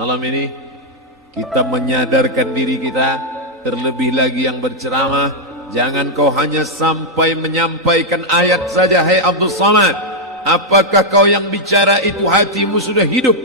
Malam ini kita menyadarkan diri kita, terlebih lagi yang berceramah, jangan kau hanya sampai menyampaikan ayat saja. Hai Abdul Somad, apakah kau yang bicara itu hatimu sudah hidup?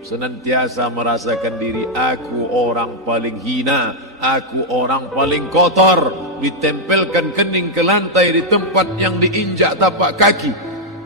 Senantiasa merasakan diri, aku orang paling hina, aku orang paling kotor, ditempelkan kening ke lantai di tempat yang diinjak tapak kaki,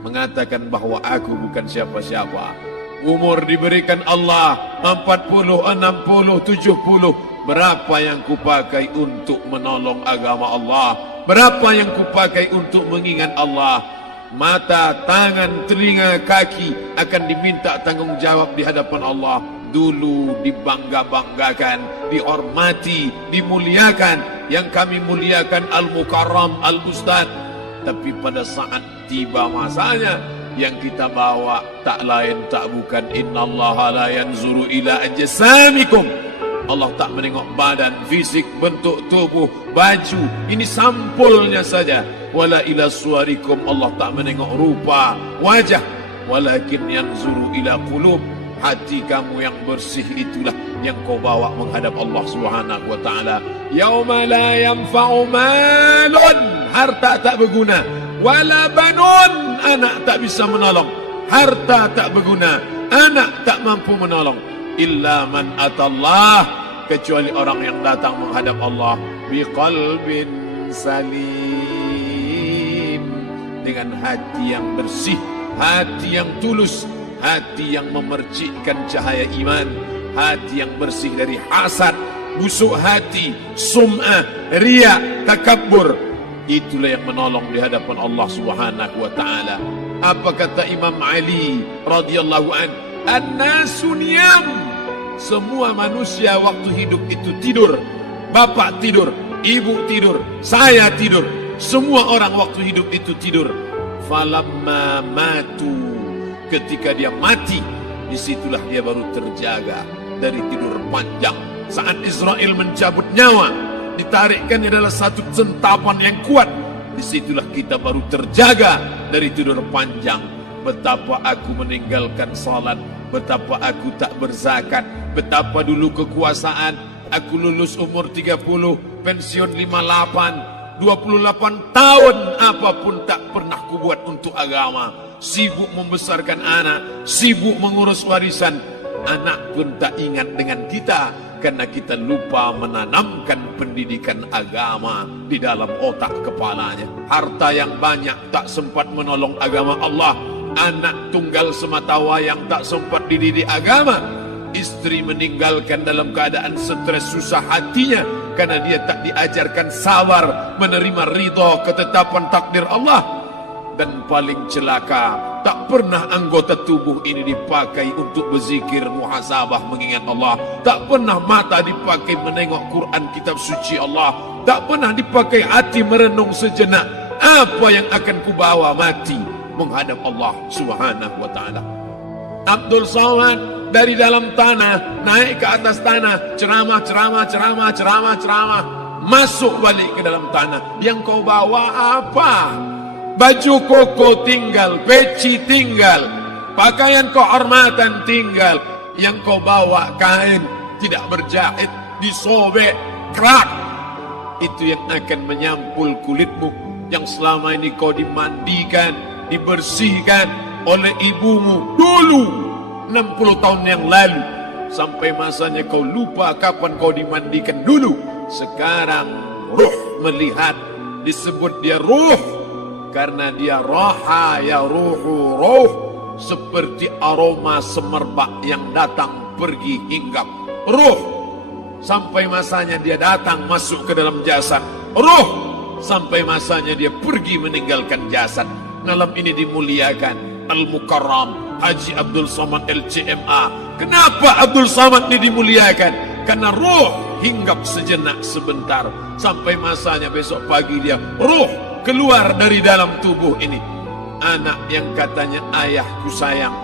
mengatakan bahwa aku bukan siapa-siapa. Umur diberikan Allah 40, 60, 70. Berapa yang kupakai untuk menolong agama Allah? Berapa yang kupakai untuk mengingat Allah? Mata, tangan, telinga, kaki akan diminta tanggung jawab di hadapan Allah. Dulu dibangga-banggakan, dihormati, dimuliakan. Yang kami muliakan Al-Mukarram, Al-Ustaz. Tapi pada saat tiba masanya, yang kita bawa tak lain tak bukan innallaha la yanzuru ila ajsamikum. Allah tak menengok badan, fisik, bentuk tubuh, baju. Ini sampulnya saja. Wala ila suwarikum, Allah tak menengok rupa, wajah. Walakin yanzuru ila qulub. Hati kamu yang bersih itulah yang kau bawa menghadap Allah Subhanahu wa taala. Yauma la yanfa'u malun, harta tak berguna, wala banun, anak tak bisa menolong, harta tak berguna, anak tak mampu menolong, illa man atallah, kecuali orang yang datang menghadap Allah biqalbin salim, dengan hati yang bersih, hati yang tulus, hati yang memercikkan cahaya iman, hati yang bersih dari hasad, busuk hati, sum'ah, riya, takabbur. Itulah yang menolong di hadapan Allah Subhanahu wa taala. Apa kata Imam Ali radhiyallahu an? An-nasu niyam. Semua manusia waktu hidup itu tidur. Bapak tidur, ibu tidur, saya tidur. Semua orang waktu hidup itu tidur. Falamma matu, ketika dia mati, disitulah dia baru terjaga dari tidur panjang. Saat Israel mencabut nyawa, ditarikkan adalah satu centapan yang kuat. Disitulah kita baru terjaga dari tidur panjang. Betapa aku meninggalkan salat, betapa aku tak berzakat, betapa dulu kekuasaan. Aku lulus umur 30, pensiun 58, 28 tahun, apapun tak pernah kubuat untuk agama. Sibuk membesarkan anak, sibuk mengurus warisan. Anak pun tak ingat dengan kita, karena kita lupa menanamkan pendidikan agama di dalam otak kepalanya. Harta yang banyak tak sempat menolong agama Allah. Anak tunggal semata wayang tak sempat dididik agama. Istri meninggalkan dalam keadaan stres susah hatinya, karena dia tak diajarkan sabar menerima ridha ketetapan takdir Allah. Dan paling celaka, tak pernah anggota tubuh ini dipakai untuk berzikir, muhasabah, mengingat Allah. Tak pernah mata dipakai menengok Quran, kitab suci Allah. Tak pernah dipakai hati merenung sejenak, apa yang akan kubawa mati menghadap Allah Subhanahu wa taala. Abdul Somad dari dalam tanah naik ke atas tanah, ceramah, masuk balik ke dalam tanah. Yang kau bawa apa? Baju koko tinggal, peci tinggal, pakaian kehormatan tinggal. Yang kau bawa kain tidak berjahit, disobek, kerak. Itu yang akan menyampul kulitmu, yang selama ini kau dimandikan, dibersihkan oleh ibumu dulu 60 tahun yang lalu. Sampai masanya kau lupa kapan kau dimandikan dulu. Sekarang ruh melihat, disebut dia ruh karena dia raha ya ruhu ruh, seperti aroma semerbak yang datang pergi hinggap. Ruh sampai masanya dia datang masuk ke dalam jasad. Ruh sampai masanya dia pergi meninggalkan jasad. Malam ini dimuliakan Al-Mukarram Haji Abdul Somad LCMA. Kenapa Abdul Somad ini dimuliakan? Karena ruh hinggap sejenak sebentar, sampai masanya besok pagi dia ruh keluar dari dalam tubuh ini. Anak yang katanya ayahku sayang,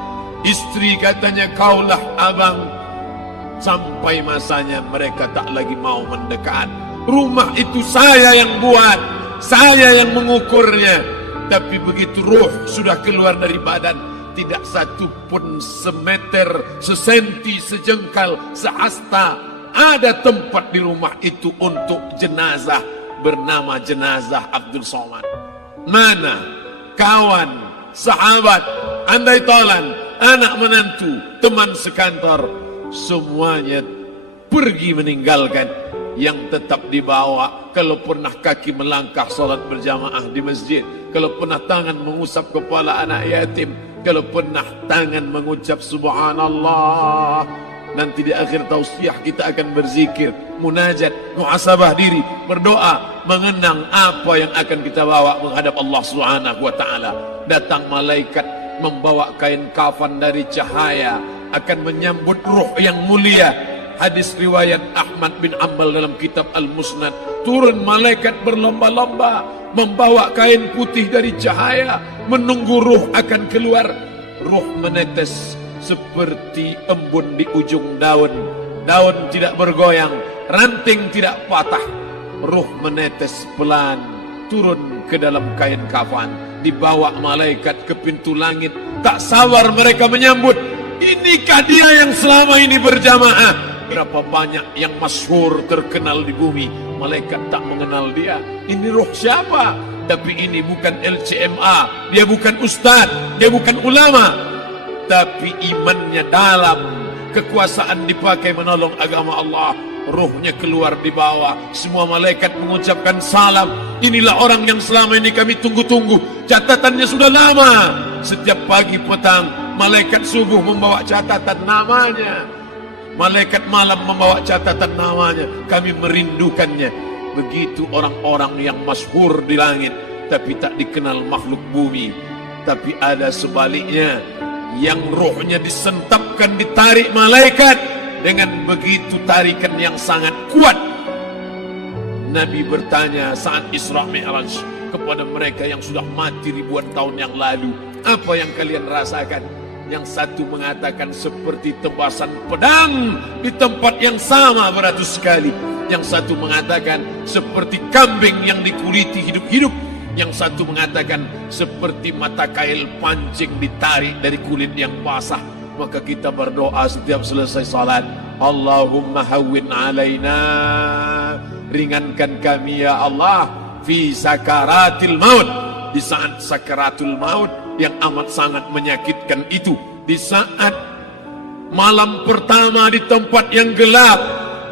istri katanya kaulah abang, sampai masanya mereka tak lagi mau mendekat. Rumah itu saya yang buat, saya yang mengukurnya. Tapi begitu ruh sudah keluar dari badan, tidak satu pun semeter, sesenti, sejengkal, sehasta ada tempat di rumah itu untuk jenazah bernama jenazah Abdul Somad. Mana kawan, sahabat, andai tolan, anak menantu, teman sekantor, semuanya pergi meninggalkan. Yang tetap dibawa, kalau pernah kaki melangkah salat berjamaah di masjid, kalau pernah tangan mengusap kepala anak yatim, kalau pernah tangan mengucap subhanallah. Nanti di akhir tausiah kita akan berzikir, munajat, muhasabah diri, berdoa, mengenang apa yang akan kita bawa menghadap Allah Subhanahu wa taala. Datang malaikat membawa kain kafan dari cahaya, akan menyambut ruh yang mulia. Hadis riwayat Ahmad bin Ambal dalam kitab Al-Musnad, turun malaikat berlomba-lomba membawa kain putih dari cahaya, menunggu ruh akan keluar. Ruh menetes seperti embun di ujung daun. Daun tidak bergoyang, ranting tidak patah. Ruh menetes pelan turun ke dalam kain kafan, dibawa malaikat ke pintu langit. Tak sabar mereka menyambut, inikah dia yang selama ini berjamaah? Berapa banyak yang masyhur terkenal di bumi, malaikat tak mengenal dia. Ini ruh siapa? Tapi ini bukan LCMA, dia bukan ustaz, dia bukan ulama, tapi imannya dalam, kekuasaan dipakai menolong agama Allah. Ruhnya keluar di bawah, semua malaikat mengucapkan salam. Inilah orang yang selama ini kami tunggu-tunggu, catatannya sudah lama. Setiap pagi petang malaikat subuh membawa catatan namanya, malaikat malam membawa catatan namanya. Kami merindukannya. Begitu orang-orang yang masyhur di langit tapi tak dikenal makhluk bumi. Tapi ada sebaliknya, yang rohnya disentapkan, ditarik malaikat dengan begitu tarikan yang sangat kuat. Nabi bertanya saat Isra Mi'raj kepada mereka yang sudah mati ribuan tahun yang lalu, apa yang kalian rasakan? Yang satu mengatakan seperti tebasan pedang di tempat yang sama beratus kali. Yang satu mengatakan seperti kambing yang dikuliti hidup-hidup. Yang satu mengatakan seperti mata kail pancing ditarik dari kulit yang basah. Maka kita berdoa setiap selesai salat, Allahumma hawwin alaina, ringankan kami ya Allah, fi sakaratil maut, di saat sakaratul maut yang amat sangat menyakitkan itu, di saat malam pertama di tempat yang gelap,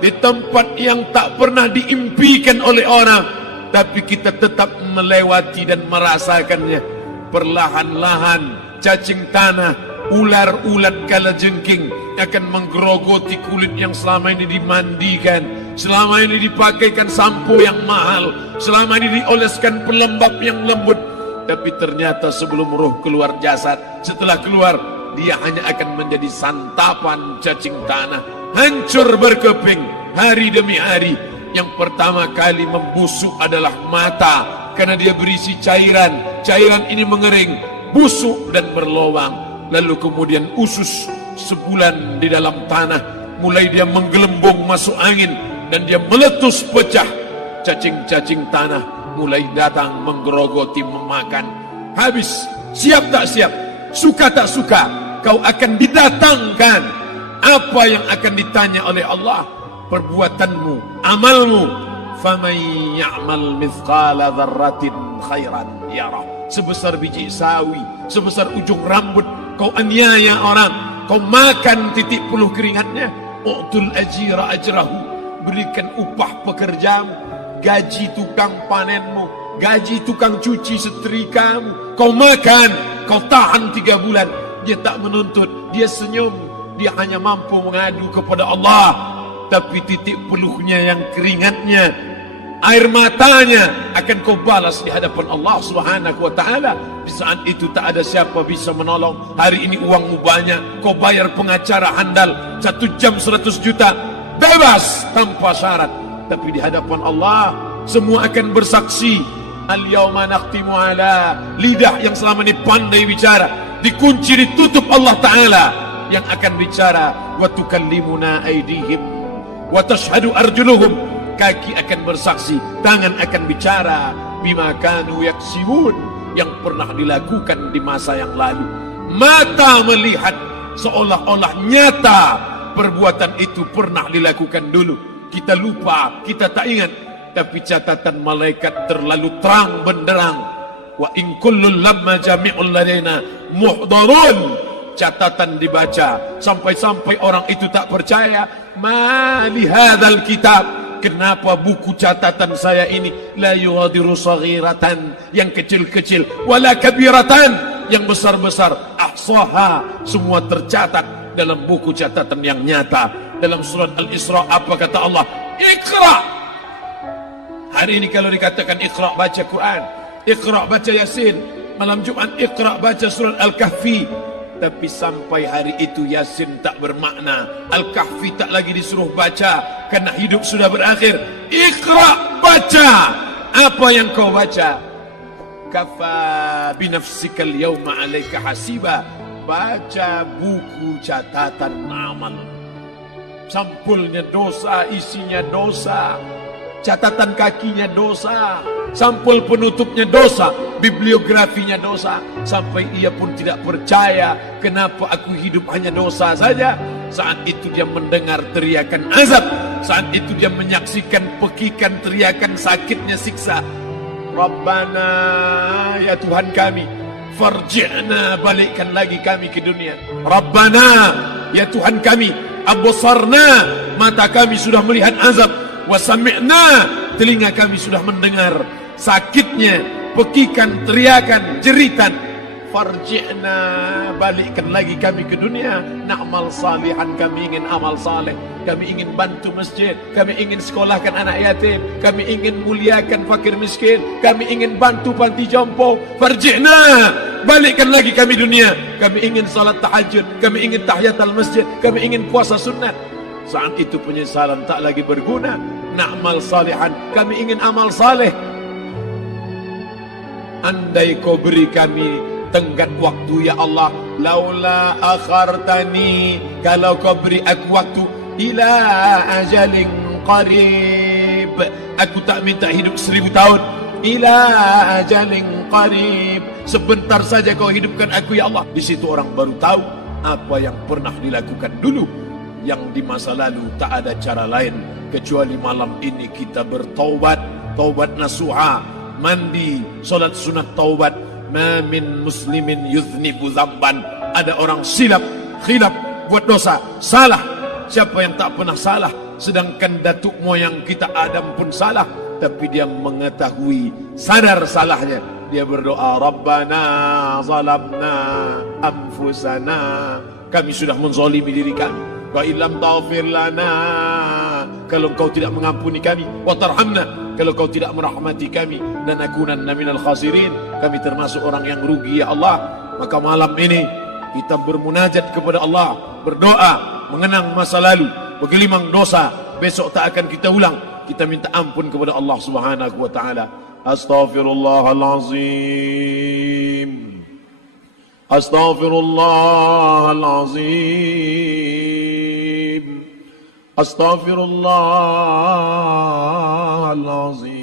di tempat yang tak pernah diimpikan oleh orang, tapi kita tetap melewati dan merasakannya. Perlahan-lahan cacing tanah, ular-ulat kalajengking akan menggerogoti kulit yang selama ini dimandikan, selama ini dipakaikan sampo yang mahal, selama ini dioleskan pelembab yang lembut. Tapi ternyata sebelum roh keluar jasad, setelah keluar, dia hanya akan menjadi santapan cacing tanah, hancur berkeping hari demi hari. Yang pertama kali membusuk adalah mata, karena dia berisi cairan. Cairan ini mengering, busuk dan berlubang. Lalu kemudian usus sebulan di dalam tanah, mulai dia menggelembung masuk angin dan dia meletus pecah. Cacing-cacing tanah mulai datang menggerogoti, memakan. Habis, siap tak siap, suka tak suka, kau akan didatangkan. Apa yang akan ditanya oleh Allah? Perbuatanmu, amalmu. Faman ya'mal mithqala dzarratin khairan yarah. Sebesar biji sawi, sebesar ujung rambut, kau aniaya orang, kau makan titik puluh keringatnya. U'tul ajira ajrahu, berikan upah pekerjamu, gaji tukang panenmu, gaji tukang cuci setrikamu. Kau makan, kau tahan 3 bulan. Dia tak menuntut, dia senyum, dia hanya mampu mengadu kepada Allah. Tapi titik peluhnya yang keringatnya, air matanya akan kau balas di hadapan Allah Subhanahu wa taala. Di saat itu tak ada siapa bisa menolong. Hari ini uangmu banyak, kau bayar pengacara handal 1 jam 100 juta, bebas tanpa syarat. Tapi di hadapan Allah semua akan bersaksi. Al-yawma nakhtimu ala, lidah yang selama ini pandai bicara dikunci, ditutup Allah taala yang akan bicara. Wa tukallimuna aydihim wa tashhadu arjuluhum, kaki akan bersaksi, tangan akan bicara, bima kanu yaksibun, yang pernah dilakukan di masa yang lalu. Mata melihat seolah-olah nyata perbuatan itu pernah dilakukan dulu. Kita lupa, kita tak ingat. Tapi catatan malaikat terlalu terang benderang. Wa in kullun lamma jami'un ladaina muhdharun. Catatan dibaca sampai-sampai orang itu tak percaya. Ma li hadzal kitab, kenapa buku catatan saya ini la yughadiru saghiratan, yang kecil-kecil, wala kabiratan, yang besar-besar, ahsaha, semua tercatat dalam buku catatan yang nyata. Dalam surat Al-Isra apa kata Allah? Iqra. Hari ini kalau dikatakan Iqra baca Quran, Iqra baca Yasin, malam Jumat Iqra baca surat Al-Kahfi. Tapi sampai hari itu Yasin tak bermakna, Al-Kahfi tak lagi disuruh baca, karena hidup sudah berakhir. Iqra, baca. Apa yang kau baca? Kafa binafsikal yawma alaika hasiba. Baca buku catatan amal. Sampulnya dosa, isinya dosa. Catatan kakinya dosa, sampul penutupnya dosa, bibliografinya dosa. Sampai ia pun tidak percaya, kenapa aku hidup hanya dosa saja. Saat itu dia mendengar teriakan azab, saat itu dia menyaksikan pekikan teriakan sakitnya siksa. Rabbana, ya Tuhan kami, farji'na, balikkan lagi kami ke dunia. Rabbana, ya Tuhan kami, absarna, mata kami sudah melihat azab, wasami'na, telinga kami sudah mendengar sakitnya, pekikan, teriakan, jeritan. Farji'na, balikkan lagi kami ke dunia. Na'mal salihan, kami ingin amal saleh, kami ingin bantu masjid, kami ingin sekolahkan anak yatim, kami ingin muliakan fakir miskin, kami ingin bantu panti jompo. Farji'na, balikkan lagi kami dunia. Kami ingin salat tahajud, kami ingin tahiyatul masjid, kami ingin puasa sunat. Saat itu penyesalan tak lagi berguna. Na'mal salihan, kami ingin amal saleh. Andai kau beri kami tenggat waktu ya Allah, laula akhartani, kalau kau beri aku waktu, ila ajalin qarib, aku tak minta hidup 1000 tahun, ila ajalin qarib, sebentar saja kau hidupkan aku ya Allah. Di situ orang baru tahu apa yang pernah dilakukan dulu, yang di masa lalu. Tak ada cara lain kecuali malam ini kita bertaubat, taubat nasuha, mandi, solat sunat taubat. Ma min muslimin yuznibu zamban, ada orang silap, khilaf, buat dosa, salah. Siapa yang tak pernah salah? Sedangkan datuk moyang kita Adam pun salah, tapi dia mengetahui, sadar salahnya. Dia berdoa, Rabbana zalamna anfusana, kami sudah menzalimi diri kami. Wa illam taghfir lana, kalau kau tidak mengampuni kami, wa tarhamna, kalau kau tidak merahmati kami, dan akunanna minal khasirin, kami termasuk orang yang rugi ya Allah. Maka malam ini kita bermunajat kepada Allah, berdoa, mengenang masa lalu, bergelimang dosa, besok tak akan kita ulang. Kita minta ampun kepada Allah Subhanahu wa taala. Astaghfirullahalazim, astaghfirullahalazim, astaghfirullahalazim.